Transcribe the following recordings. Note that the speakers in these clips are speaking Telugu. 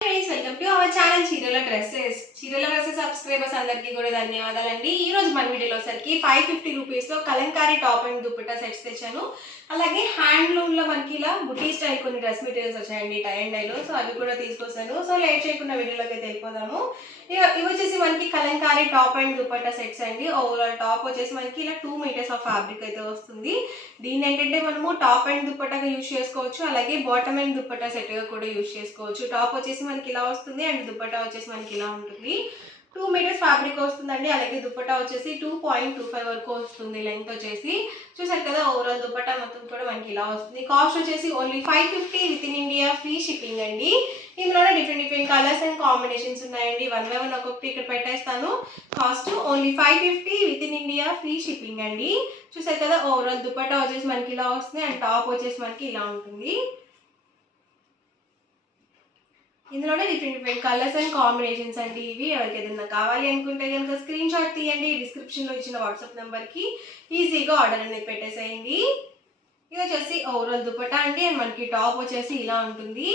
వెల్కమ్ టు అవర్ ఛానల్ చీరల డ్రెస్సెస్ సబ్స్క్రైబర్స్ అందరికీ కూడా ధన్యవాదాలండి. ఈ రోజు మన వీడియోలో సరికి 550 రూపీస్ లో Kalamkari top and dupatta sets తెచ్చాను. అలాగే హ్యాండ్లూమ్ లో మనకి ఇలా బుటీ స్టైల్ కొన్ని డ్రెస్ మెటీరియల్స్ వచ్చాయండి టై అండ్ డైలో. సో అవి కూడా తీసుకొస్తాను. సో లేట్ చేయకుండా వీడియోలోకి అయితే వెళ్ళిపోదాము. ఇవి వచ్చేసి మనకి Kalamkari top and dupatta sets అండి. ఓవరాల్ టాప్ వచ్చేసి మనకి ఇలా 2 మీటర్స్ ఆఫ్ ఫ్యాబ్రిక్ అయితే వస్తుంది. దీన్ని ఏంటంటే మనము టాప్ అండ్ దుపట్టాగా యూజ్ చేసుకోవచ్చు. అలాగే బాటమ్ అండ్ దుపట్టా సెట్ గా కూడా యూజ్ చేసుకోవచ్చు. టాప్ వచ్చేసి మనకి ఇలా వస్తుంది అండ్ దుపట్టా వచ్చేసి మనకి ఇలా ఉంటుంది. 2 మీటర్స్ ఫ్యాబ్రిక్ వస్తుందండి. అలాగే దుపట్టా వచ్చేసి 2.25 వరకు వస్తుంది లెంగ్త్ వచ్చేసి. చూసారు కదా ఓవరాల్ దుపట్టా మొత్తం కూడా మనకి ఇలా వస్తుంది. కాస్ట్ వచ్చేసి only 550 with in India free shipping అండి. ఇందులోనే డిఫరెంట్ కలర్స్ అండ్ కాంబినేషన్స్ ఉన్నాయండి. 1 బై 1 ఒక్కొక్కటి ఇక్కడ పెట్టేస్తాను. Cost only 550 with in India free shipping అండి. చూసారు కదా ఓవరాల్ దుపట్టా వచ్చేసి మనకి ఇలా వస్తుంది అండ్ టాప్ వచ్చేసి మనకి ఇలా ఉంటుంది. ఇందులోనే డిఫరెంట్ కలర్స్ అండ్ కాంబినేషన్స్ అండి ఇవి. ఎవరికి ఏదైనా కావాలి అనుకుంటే కనుక స్క్రీన్ షాట్ తీయండి. డిస్క్రిప్షన్లో ఇచ్చిన వాట్సాప్ నెంబర్కి ఈజీగా ఆర్డర్ అనేది పెట్టేసేయండి. ఇది వచ్చేసి ఓవరాల్ దుపట్టా అండి అండ్ మనకి టాప్ వచ్చేసి ఇలా ఉంటుంది.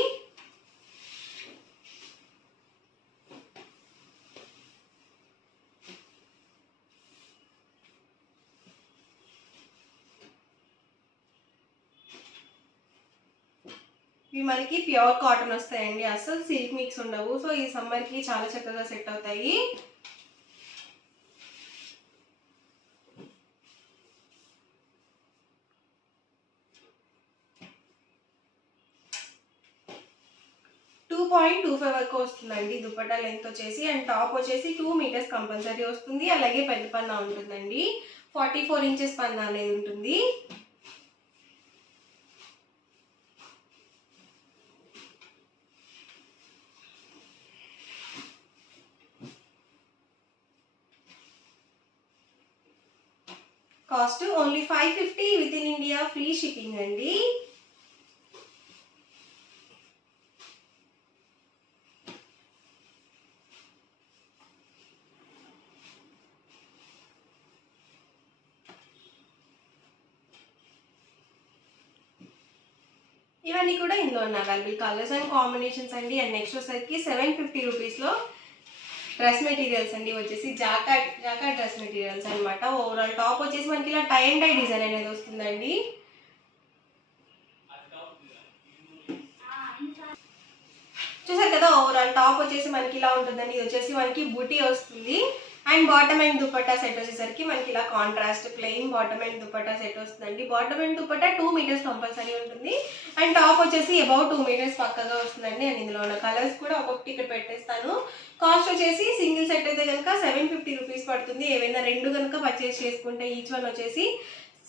ఇవి మనకి ప్యూర్ కాటన్ వస్తాయండి. అసలు సిల్క్ మిక్స్ ఉండవు. సో ఈ సమ్మర్కి చాలా చక్కగా సెట్ అవుతాయి. వరకు వస్తుందండి దుపట్టా లెంత్ వచ్చేసి అండ్ టాప్ వచ్చేసి 2 మీటర్స్ కంపల్సరీ వస్తుంది. అలాగే పెద్ద పన్నా ఉంటుందండి. 44 ఇంచెస్ పన్నా అనేది ఉంటుంది. Cost only 550 with in India free shipping అండి. ఇవన్నీ కూడా ఇందులో ఉన్న అవైలబుల్ కలర్స్ అండ్ కాంబినేషన్స్ అండి. అండ్ నెక్స్ట్ వచ్చేసరికి 750 రూపీస్లో డ్రెస్ మెటీరియల్స్ అండి. వచ్చేసి జాకాట్ డ్రెస్ మెటీరియల్స్ అనమాట. ఓవరాల్ టాప్ వచ్చేసి మనకి ఇలా టై అండ్ డై డిజైన్ అనేది వస్తుందండి. చూసారు కదా ఓవరాల్ టాప్ వచ్చేసి మనకి ఇలా ఉంటుందండి. ఇది వచ్చేసి మనకి బూటీ వస్తుంది and bottom and dupatta set వచ్చేసరికి మనకి ఇలా contrast plain bottom and dupatta set వస్తుందండి. Bottom and dupatta 2 metres compulsory ఉంటుంది అండ్ టాప్ వచ్చేసి అబౌట్ 2 మీటర్స్ పక్కగా వస్తుందండి. అండ్ ఇందులో ఉన్న కలర్స్ కూడా ఒక్కొక్కటి ఇక్కడ పెట్టేస్తాను. కాస్ట్ వచ్చేసి సింగిల్ సెట్ అయితే కనుక 750 రూపీస్ పడుతుంది. ఏవైనా రెండు కనుక పర్చేస్ చేసుకుంటే ఈచ్ వన్ వచ్చేసి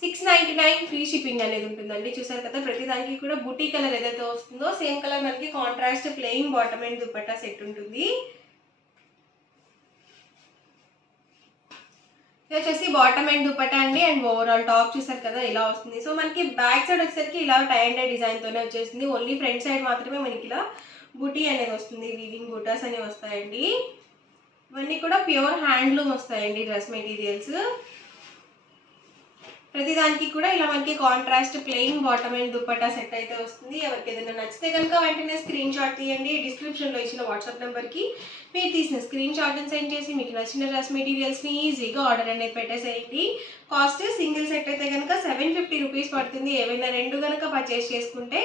699 ఫ్రీ షిప్పింగ్ అనేది ఉంటుందండి. చూసారు కదా ప్రతి దానికి కూడా బుటీ కలర్ ఏదైతే వస్తుందో సేమ్ కలర్ మనకి contrast plain bottom and dupatta set ఉంటుంది. ఇది వచ్చేసి బాటమ్ అండ్ దుపట్టా అండి అండ్ ఓవరాల్ టాప్ చూసారు కదా ఇలా వస్తుంది. సో మనకి బ్యాక్ సైడ్ వచ్చేసరికి ఇలా టై అండ్ డై డిజైన్తోనే వచ్చేసింది. ఓన్లీ ఫ్రంట్ సైడ్ మాత్రమే మనకి ఇలా బుటీ అనేది వస్తుంది. వీవింగ్ బుటాస్ అనేవి వస్తాయండి. ఇవన్నీ కూడా ప్యూర్ హ్యాండ్లూమ్ వస్తాయండి డ్రెస్ మెటీరియల్స్. ప్రతిదానికి కూడా ఇలా మనకి contrast plain bottom and dupatta set అయితే వస్తుంది. ఎవరికి ఏదైనా నచ్చితే కనుక వెంటనే స్క్రీన్ షాట్ తీయండి. డిస్క్రిప్షన్లో ఇచ్చిన వాట్సాప్ నెంబర్కి మీరు తీసిన స్క్రీన్ షాట్ సెండ్ చేసి మీకు నచ్చిన డ్రెస్ మెటీరియల్స్ని ఈజీగా ఆర్డర్ అనేది పెట్టేసేయండి. కాస్ట్ సింగిల్ సెట్ అయితే కనుక 750 రూపీస్ పడుతుంది. ఏవైనా రెండు కనుక పర్చేస్ చేసుకుంటే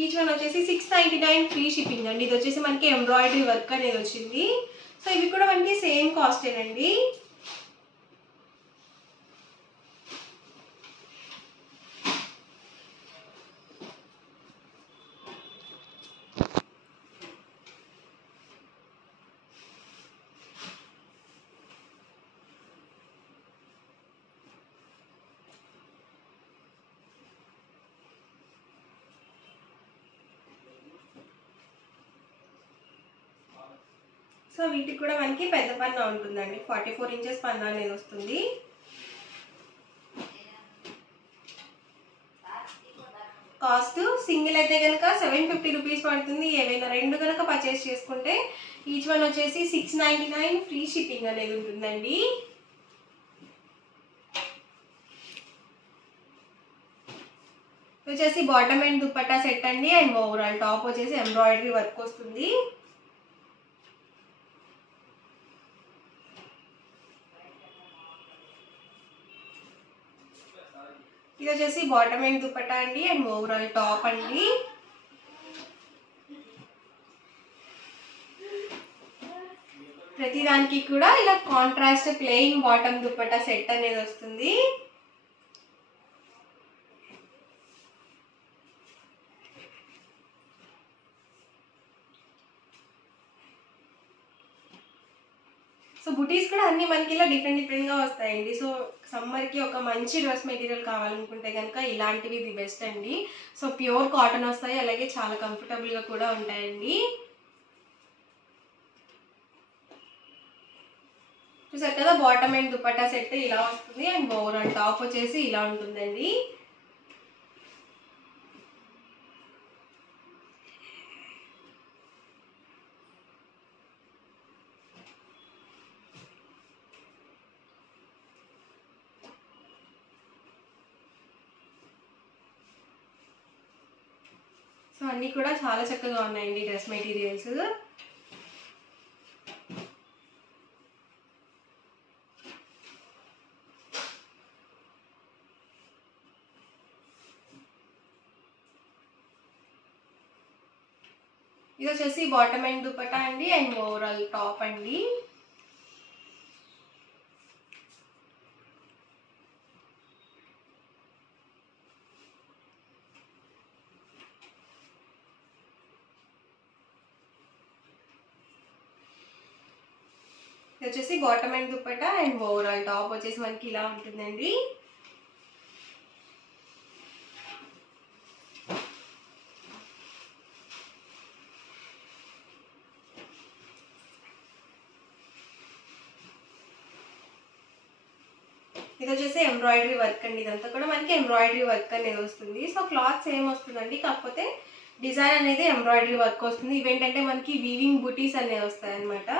ఈచ్ వన్ వచ్చేసి 699 ఫ్రీ షిప్పింగ్ అండి. ఇది వచ్చేసి మనకి ఎంబ్రాయిడరీ వర్క్ అనేది వచ్చింది. సో ఇవి కూడా మనకి సేమ్ కాస్టేనండి. సో వీటికి కూడా మనకి పెద్ద పన్నా ఉంటుందండి. 44 ఇంచెస్ పన్నా అనేది వస్తుంది. కాస్ట్ సింగిల్ అయితే కనుక 750 రూపీస్ పడుతుంది. ఏవైనా రెండు కనుక పర్చేస్ చేసుకుంటే ఈచ్ వన్ వచ్చేసి 699 ఫ్రీ షిప్పింగ్ అనేది ఉంటుందండి. వచ్చేసి బాటమ్ అండ్ దుపట్టా సెట్ అండి అండ్ ఓవరాల్ టాప్ వచ్చేసి ఎంబ్రాయిడరీ వర్క్ వస్తుంది. ఇది వచ్చేసి బాటమ్ అండ్ దుపట్టా అండి అండ్ ఓవరాల్ టాప్ అండి. ప్రతి దానికి కూడా ఇలా contrast plain bottom dupatta set అనేది వస్తుంది. సో బుటీస్ కూడా అన్ని మనకి ఇలా డిఫరెంట్గా వస్తాయండి. సో సమ్మర్కి ఒక మంచి డ్రెస్ మెటీరియల్ కావాలనుకుంటే కనుక ఇలాంటివి ది బెస్ట్ అండి. సో ప్యూర్ కాటన్ వస్తాయి, అలాగే చాలా కంఫర్టబుల్గా కూడా ఉంటాయండి. చూసారు కదా, బాటమ్ అండ్ దుపట్టా సెట్ ఇలా వస్తుంది అండ్ ఓవరాల్ టాప్ వచ్చేసి ఇలా ఉంటుందండి. సో అన్నీ కూడా చాలా చక్కగా ఉన్నాయండి డ్రెస్ మెటీరియల్స్. ఇది వచ్చేసి బాటమ్ అండ్ దుపట్టా అండి అండ్ ఓవరాల్ టాప్ అండి. ఇది వచ్చేసి bottom and dupatta and overall top వచ్చేసి మనకి ఇలా ఉంటుందండి. ఇది వచ్చేసి ఎంబ్రాయిడరీ వర్క్ అండి. ఇదంతా కూడా మనకి ఎంబ్రాయిడరీ వర్క్ అనేది వస్తుంది. సో క్లాత్ సేమ్ వస్తుందండి, కాకపోతే డిజైన్ అనేది ఎంబ్రాయిడరీ వర్క్ వస్తుంది. ఇవేంటంటే మనకి వీవింగ్ బుటీస్ అనేవి వస్తాయి అనమాట.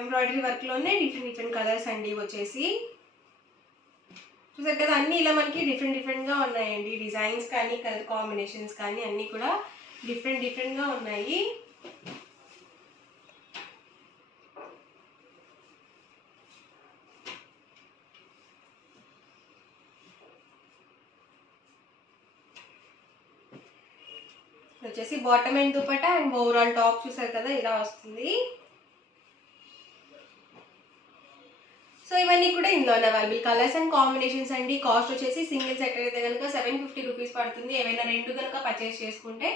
ఎంబ్రాయిడరీ వర్క్లోనే డిఫరెంట్ కలర్స్ అండి వచ్చేసి. చూసారు కదా, అన్నీ ఇలా మనకి డిఫరెంట్గా ఉన్నాయండి. డిజైన్స్ కానీ కలర్ కాంబినేషన్స్ కానీ అన్నీ కూడా డిఫరెంట్గా ఉన్నాయి. వచ్చేసి bottom and dupatta and overall top చూసారు కదా ఇలా వస్తుంది. సో ఇవన్నీ కూడా ఇందులో అవైలబుల్ కలర్స్ అండ్ కాంబినేషన్స్ అండి. కాస్ట్ వచ్చేసి సింగిల్ సెట్ అయితే కనుక 750 రూపీస్ పడుతుంది. ఏవైనా రెండు కనుక పర్చేస్ చేసుకుంటే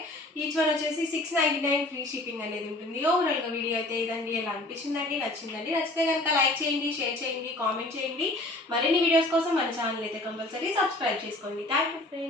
ఈచ్ వన్ వచ్చేసి 699 ఫ్రీ షిప్పింగ్ అనేది ఉంటుంది. ఓవరాల్గా వీడియో అయితే ఇదండి. ఎలా అనిపించిందండి? నచ్చిందండి? నచ్చితే కనుక లైక్ చేయండి, షేర్ చేయండి, కామెంట్ చేయండి. మరిన్ని వీడియోస్ కోసం మన ఛానల్ అయితే కంపల్సరీ సబ్స్క్రైబ్ చేసుకోండి. Thank you friends.